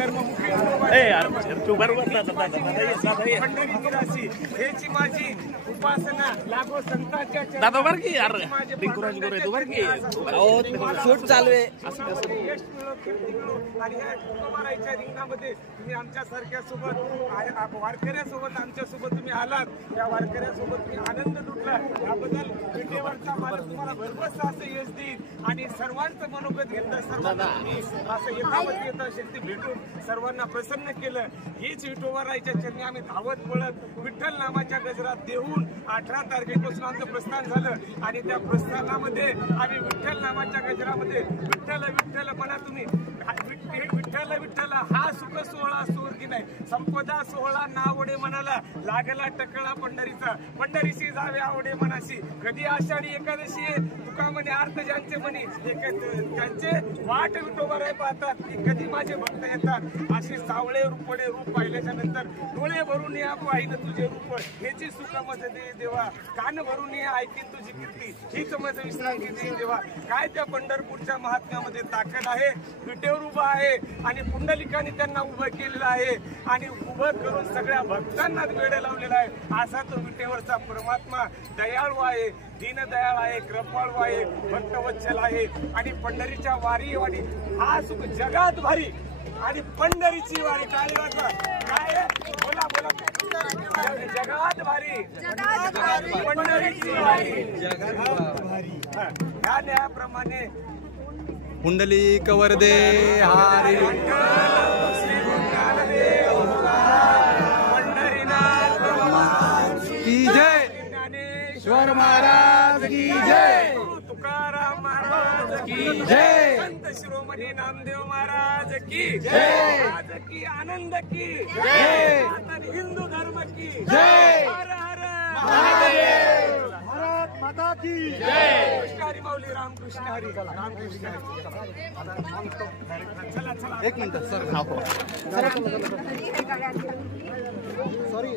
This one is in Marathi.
धर्ममुखी पंढरी निराशी हेची माझी उपासना लागो संतांच्या दादा बर की यार माझे रिंकुराज गोरे तू बर की शूट चालू आहे यश मिळो कीर्ती मिळो आणि ह्या तुकोबाराईच्या रिंगणामध्ये तुम्ही आमच्यासारख्या सोबत वारकऱ्यासोबत आमच्यासोबत तुम्ही आलात या वारकऱ्यासोबत तुम्ही आनंद लुटला याबद्दल विटेवरचा मला तुम्हाला भरघोस असं यश देईल आणि सर्वांचं मनोगत घेतलं सर्वांना तुम्ही असं यथावत यथाशक्ती भेटून सर्वांना प्रसन्न केलं हीच विठोबाराईच्या चरणी आम्ही धावत पळत विठ्ठल नामाच्या गजरात देऊन 18 तारखेपासून आमचं प्रस्थान झालं आणि त्या प्रस्थानामध्ये आम्ही विठ्ठल नामाच्या गजरामध्ये विठ्ठल विठ्ठल म्हणा तुम्ही विठ्ठल विठ्ठल हा सुख सोहळा असतो की नाही संपदा सोहळा नावडे मनाला लागला टकळा पंढरीचा पंढरीशी जावे आवडे मनाशी कधी आषाढी एकादशी तुका म्हणे अर्थ ज्यांचे म्हणे त्यांचे वाट विठोबाराय पाहतात की कधी माझे भक्त येतात असे सावळे रूपडे रूप पाहिल्याच्या नंतर डोळे भरून या पाहिलं तुझे रूप हेची सुख मज दे देवा कान भरून या ऐकीन तुझी कीर्ती हीच मज विश्रांती दे देवा काय त्या पंढरपूरच्या महात्म्यामध्ये ताकद आहे विटेवर उभा आहे आणि पुंडलिकाने त्यांना उभं केलेलं आहे आणि उभं करून सगळ्या भक्तांना वेळ लावलेला आहे असा तो विटेवरचा परमात्मा दयाळू आहे दीनदयाळ आहे कृपाळू आहे भक्तवत्सल आहे आणि पंढरीच्या वारी हा सुख जगात भारी आणि पंढरीची वारी टाळी वाजवा काय बोला बोला जगात भारी पंढरीची वारी जगात भारी ह्या न्यायाप्रमाणे पुंडलिक वरदे हरी की जय ज्ञानेश्वर महाराज की जय तुकाराम महाराज की जय संत शिरोमणी नामदेव महाराज की जय आज की आनंद की जय हिंदू धर्म की जय हर हर महादेव भारत माता की जय कृष्ण हरी माऊली रामकृष्ण हरी रामकृष्ण हरी चला चला एक मिनिट सर सॉरी